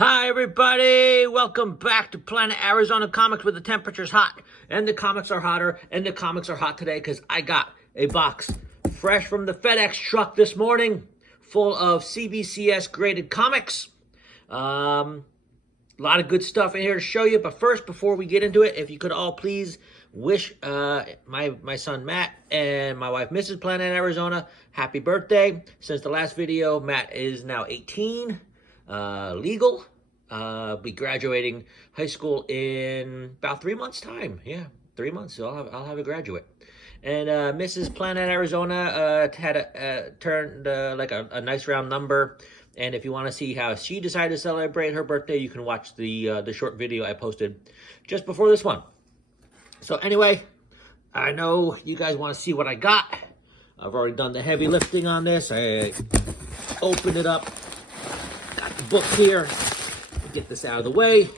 Hi, everybody. Welcome back to Planet Arizona Comics, where the temperature's hot, and the comics are hotter, and the comics are hot today because I got a box fresh from the FedEx truck this morning full of CBCS graded comics. A lot of good stuff in here to show you, but first, before we get into it, if you could all please wish my son Matt and my wife Mrs. Planet Arizona happy birthday. Since the last video, Matt is now 18. Legal. Be graduating high school in about 3 months' time. Yeah, 3 months. So I'll have a graduate. And Mrs. Planet Arizona turned like a nice round number. And if you want to see how she decided to celebrate her birthday, you can watch the short video I posted just before this one. So anyway, I know you guys want to see what I got. I've already done the heavy lifting on this. I opened it up. Got the book here. Get this out of the way.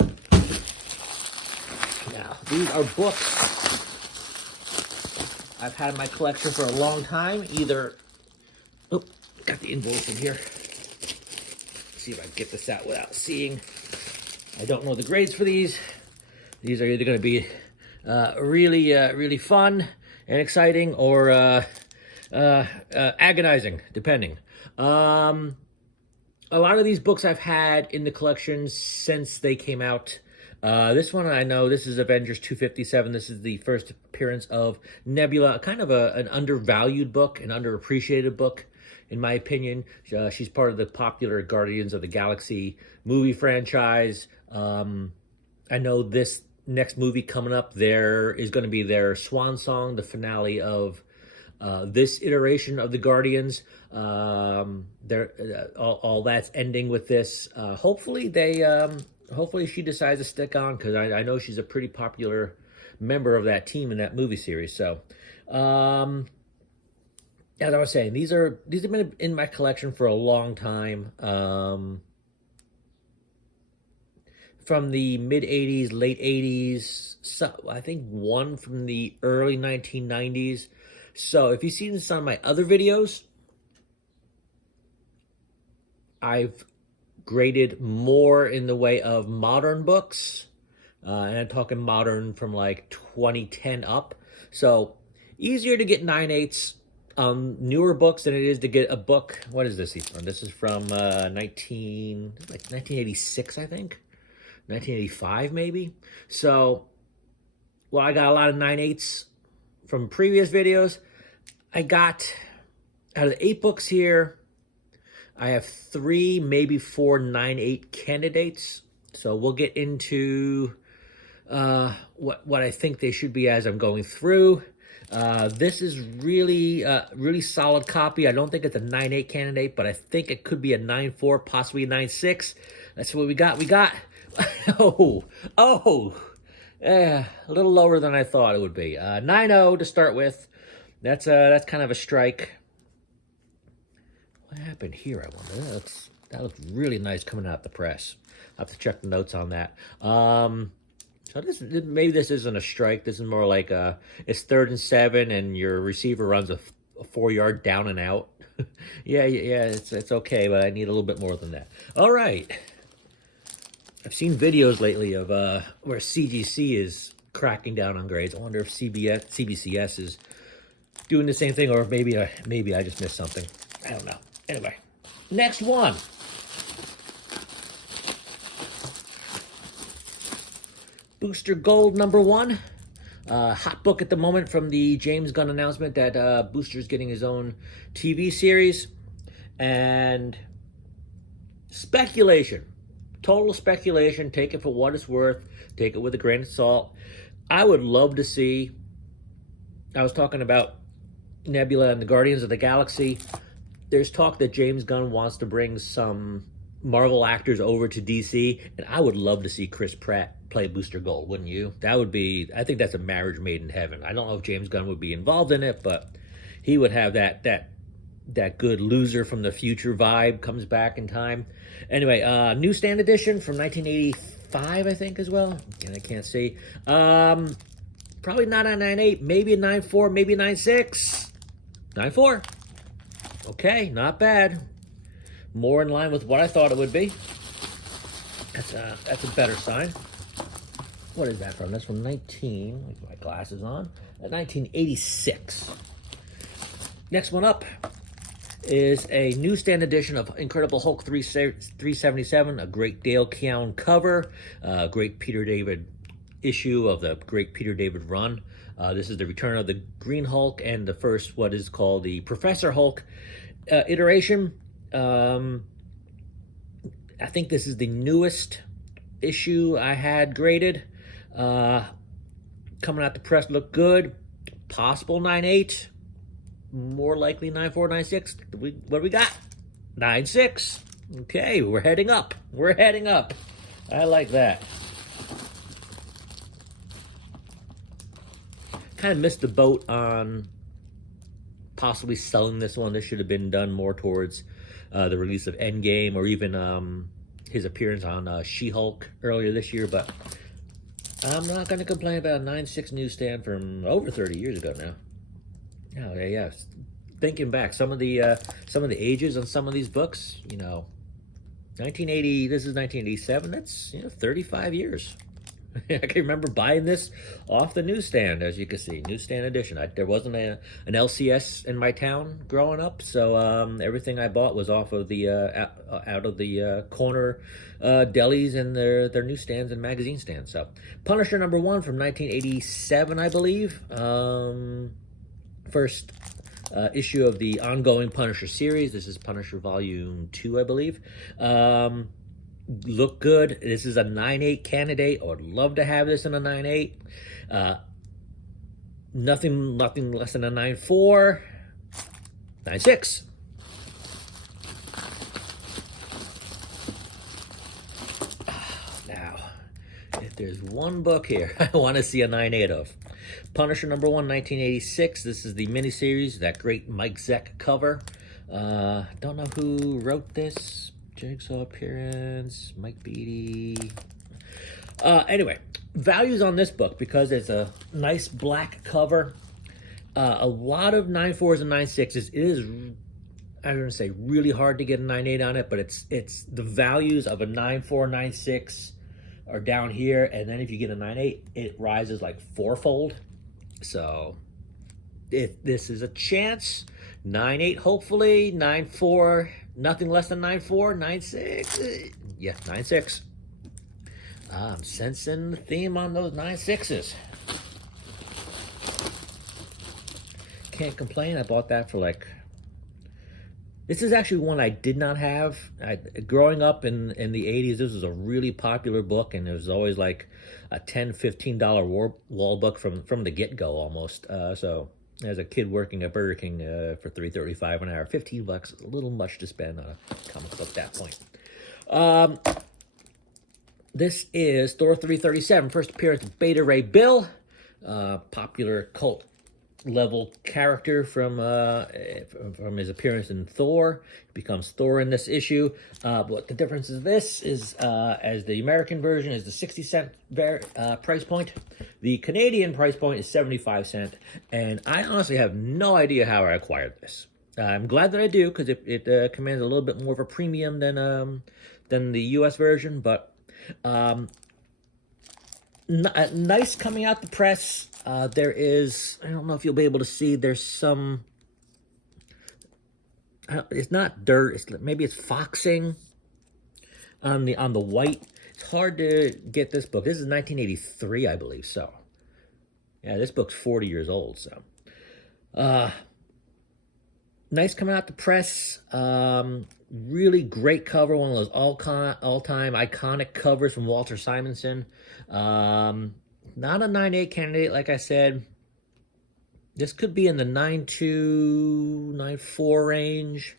Now, these are books I've had in my collection for a long time. Either, oh, got the invoice in here. Let's see if I can get this out without seeing. I don't know the grades for these. These are either going to be really fun and exciting, or agonizing, depending. A lot of these books I've had in the collection since they came out. This one I know, this is Avengers 257. This is the first appearance of Nebula, kind of an undervalued book, an underappreciated book, in my opinion. She's part of the popular Guardians of the Galaxy movie franchise. I know this next movie coming up there is going to be their swan song, the finale of this iteration of the Guardians. All that's ending with this. Hopefully she decides to stick on, because I know she's a pretty popular member of that team in that movie series. So, as I was saying, these have been in my collection for a long time. From the mid 80s, late 80s, I think one from the early 1990s. So if you've seen some of my other videos, I've graded more in the way of modern books. And I'm talking modern from like 2010 up. So easier to get 9/8 newer books than it is to get a book. What is this from? This is from 1986, I think. 1985 maybe. So, well, I got a lot of 9/8 from previous videos. I got, out of the 8 books here, I have 3, maybe 4 9/8 candidates. So we'll get into what I think they should be as I'm going through. This is really solid copy. I don't think it's a 9/8 candidate, but I think it could be a 9/4, possibly a 9/6. That's what we got. We got, a little lower than I thought it would be. 9.0 to start with. That's kind of a strike. What happened here, I wonder? That looks really nice coming out the press. I'll have to check the notes on that. So maybe this isn't a strike. This is more like it's 3rd and 7, and your receiver runs a 4-yard down and out. yeah, it's okay, but I need a little bit more than that. All right. I've seen videos lately of where CGC is cracking down on grades. I wonder if CBCS is doing the same thing, or maybe I just missed something. I don't know. Anyway, next one. Booster Gold #1. Hot book at the moment from the James Gunn announcement that Booster's getting his own TV series. And speculation. Total speculation. Take it for what it's worth. Take it with a grain of salt. I would love to see, I was talking about Nebula and the Guardians of the Galaxy. There's talk that James Gunn wants to bring some Marvel actors over to DC, and I would love to see Chris Pratt play Booster Gold, wouldn't you? That would be, I think that's a marriage made in heaven. I don't know if James Gunn would be involved in it, but he would have that good loser from the future vibe, comes back in time. Anyway, newsstand edition from 1985, I think, as well. And I can't see. Probably not a 9.8, maybe a 9.4, maybe a 9.6. 9.4. Okay, not bad. More in line with what I thought it would be. That's a better sign. What is that from? That's from 19, with my glasses on, 1986. Next one up is a newsstand edition of Incredible Hulk 377, a great Dale Keown cover, a great Peter David issue of the great Peter David run. This is the return of the Green Hulk and the first, what is called the Professor Hulk iteration. I think this is the newest issue I had graded. Coming out the press, look good. Possible 9.8. More likely 9.4, 9.6. What do we got? 9.6. Okay, we're heading up. We're heading up. I like that. Kind of missed the boat on possibly selling this one. This should have been done more towards the release of Endgame, or even his appearance on She-Hulk earlier this year, but I'm not going to complain about a 9.6 newsstand from over 30 years ago now. Oh, yeah. Thinking back, some of the ages on some of these books, 1980, this is 1987, that's, 35 years. I can remember buying this off the newsstand, as you can see, newsstand edition. There wasn't an LCS in my town growing up, so everything I bought was off of the out of the corner delis and their newsstands and magazine stands. So, Punisher #1 from 1987, I believe. First issue of the ongoing Punisher series. This is Punisher Volume 2, I believe. Look good. This is a 9.8 candidate. I would love to have this in a 9.8. Nothing less than a 9.4. 9.6. Now, if there's one book here I want to see a 9.8 of, Punisher #1, 1986. This is the miniseries, that great Mike Zeck cover. Don't know who wrote this. Jigsaw appearance, Mike Beatty. Anyway, values on this book, because it's a nice black cover. A lot of 9.4s and 9.6s. It is, I'm going to say, really hard to get a 9.8 on it, but it's the values of a 9.4, 9.6 are down here, and then if you get a 9.8, it rises like fourfold. So if this is a chance, 9.8 hopefully, 9.4, nothing less than 9.4, 9.6, yeah, 9.6. I'm sensing the theme on those 9.6s. Can't complain. I bought that for like, this is actually one I did not have. Growing up in the 80s, this was a really popular book, and it was always like a $10, $15 wall book from the get-go almost. So as a kid working at Burger King for $3.35 an hour, $15, a little much to spend on a comic book at that point. This is Thor 337, first appearance of Beta Ray Bill, popular cult level character from his appearance in Thor. He becomes Thor in this issue. What the difference is, this is as the American version is the 60-cent price point. The Canadian price point is 75-cent, and I honestly have no idea how I acquired this. I'm glad that I do, because it commands a little bit more of a premium than the U.S. version, but nice coming out the press. There is, I don't know if you'll be able to see, there's some, it's not dirt, maybe it's foxing on the white. It's hard to get this book. This is 1983, I believe, so. Yeah, this book's 40 years old, so. Nice coming out the press. Really great cover, one of those all-time iconic covers from Walter Simonson. Not a 9.8 candidate, like I said. This could be in the 9.2, 9.4 range.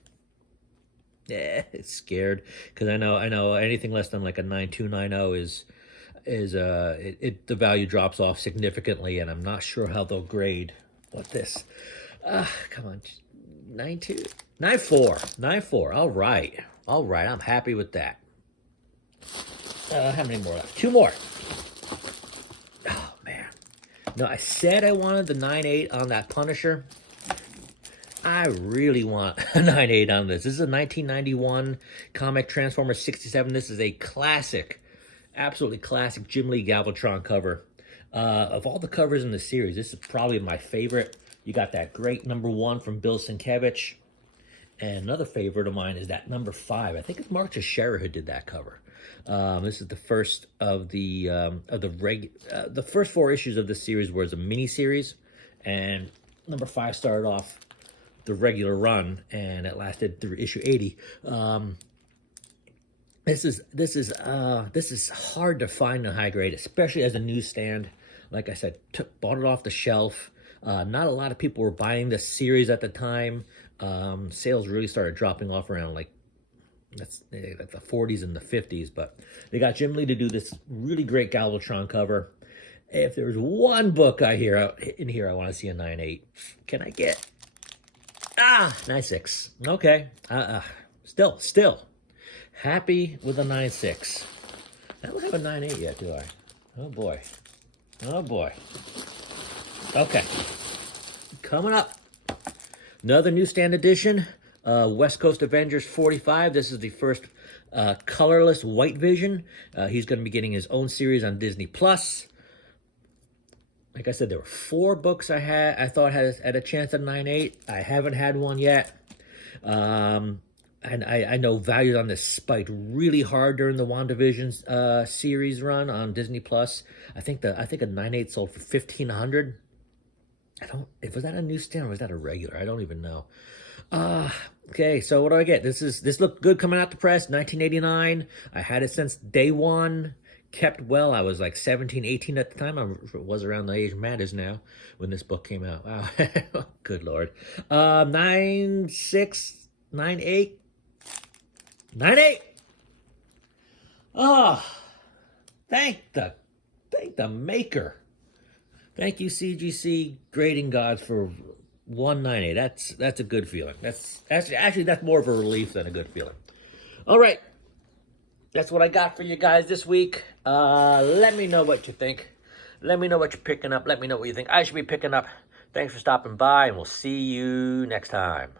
Yeah, it's scared, because I know anything less than like a 9.2, 9.0 the value drops off significantly, and I'm not sure how they'll grade what this. Come on, 9.2, 9.4, 9.4. All right, I'm happy with that. How many more left? 2 more. Oh, man. No, I said I wanted the 9.8 on that Punisher. I really want a 9.8 on this. This is a 1991 comic, Transformers 67. This is a classic Absolutely classic Jim Lee Galvatron cover. Of all the covers in the series, this is probably my favorite. You got that great #1 from Bill Sienkiewicz. And another favorite of mine is that #5. I think it's Mark Teixeira who did that cover. This is the first of the first 4 issues of this series was a mini series, and #5 started off the regular run, and it lasted through issue 80. This is hard to find in high grade, especially as a newsstand. Like I said, bought it off the shelf. Not a lot of people were buying this series at the time. Sales really started dropping off around like the 40s and the 50s. But they got Jim Lee to do this really great Galvatron cover. If there's one book I hear in here, I want to see a 9.8. Can I get 9.6? Okay. Still happy with a 9.6. I don't have a 9.8 yet, do I? Oh boy. Okay. Coming up, another newsstand edition, West Coast Avengers 45. This is the first colorless White Vision. He's going to be getting his own series on Disney Plus. Like I said, there were 4 books I thought had a chance at 9.8. I haven't had one yet. And I know values on this spiked really hard during the WandaVision series run on Disney Plus. I think a 9.8 sold for $1,500. Was that a newsstand or was that a regular? I don't even know. Okay, so what do I get? This looked good coming out the press, 1989. I had it since day one. Kept well. I was like 17, 18 at the time. I was around the age Matt is now when this book came out. Wow. Good Lord. 9.6, 9.8. 9.8. Oh, thank the maker. Thank you, CGC grading gods, for 1.98. That's a good feeling. That's more of a relief than a good feeling. All right. That's what I got for you guys this week. Let me know what you think. Let me know what you're picking up. Let me know what you think I should be picking up. Thanks for stopping by, and we'll see you next time.